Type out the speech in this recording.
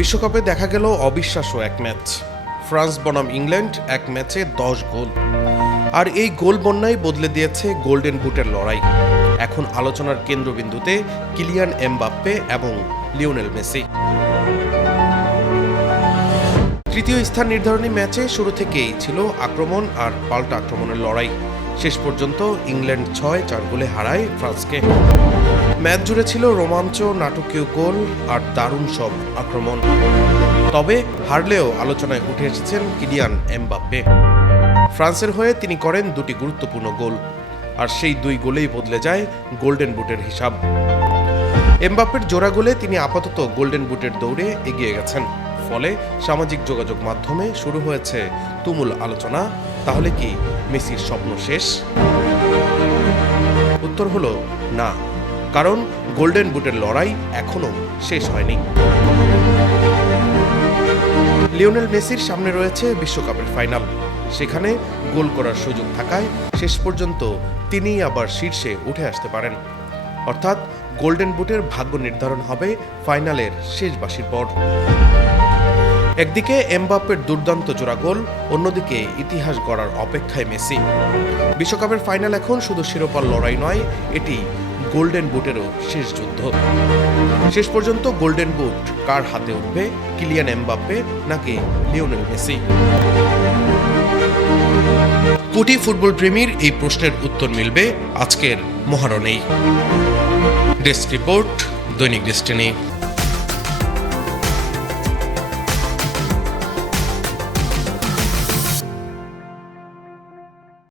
বিশ্বকাপে দেখা গেল অবিশ্বাস্য এক ম্যাচ। ফ্রান্স বনাম ইংল্যান্ড এক ম্যাচে 10 গোল। আর এই গোল বন্যাই বদলে দিয়েছে গোল্ডেন বুটের লড়াই। এখন আলোচনার কেন্দ্রবিন্দুতে কিলিয়ান এমবাপ্পে এবং লিওনেল মেসি। তৃতীয় স্থান নির্ধারণী ম্যাচে শুরু থেকেই ছিল আক্রমণ আর পাল্টা আক্রমণের লড়াই। শেষ পর্যন্ত ইংল্যান্ড 6-4 গোলে হারায় ফ্রান্সকে। ম্যাচ জুড়ে ছিল রোমাঞ্চ, নাটকীয় গোল আর দারুণ সব আক্রমণ। তবে হারলেও আলোচনায় উঠে এসেছেন কিলিয়ান এমবাপ্পে। ফ্রান্সের হয়ে তিনি করেন 2টি গুরুত্বপূর্ণ গোল, আর সেই 2 গোলেই বদলে যায় গোল্ডেন বুটের হিসাব। এমবাপ্পের জোড়া গোলে তিনি আপাতত গোল্ডেন বুটের দৌড়ে এগিয়ে গেছেন। ফলে সামাজিক যোগাযোগ মাধ্যমে শুরু হয়েছে তুমুল আলোচনা। তাহলে কি মেসির স্বপ্ন শেষ? উত্তর হলো না, কারণ গোল্ডেন বুটের লড়াই এখনো শেষ হয়নি। লিওনেল মেসির সামনে রয়েছে বিশ্বকাপের ফাইনাল। সেখানে গোল করার সুযোগ থাকায় শেষ পর্যন্ত তিনিই আবার শীর্ষে উঠে আসতে পারেন। অর্থাৎ গোল্ডেন বুটের ভাগ্য নির্ধারণ হবে ফাইনালের শেষ বাঁশির পর। একদিকে এমবাপ্পের দুর্দান্ত জোড়া গোল, অন্যদিকে ইতিহাস গড়ার অপেক্ষায় মেসি। বিশ্বকাপের ফাইনাল এখন শুধু শিরোপার লড়াই নয়, এটি গোল্ডেন বুটেরও শেষ যুদ্ধ। শেষ পর্যন্ত গোল্ডেন বুট কার হাতে উঠবে, কিলিয়ান এমবাপ্পে নাকি লিওনেল মেসি? কোটি ফুটবল প্রেমীর এই প্রশ্নের উত্তর মিলবে আজকের মহারণেই। ডেস্ক রিপোর্ট, দৈনিক ডেস্টিনি।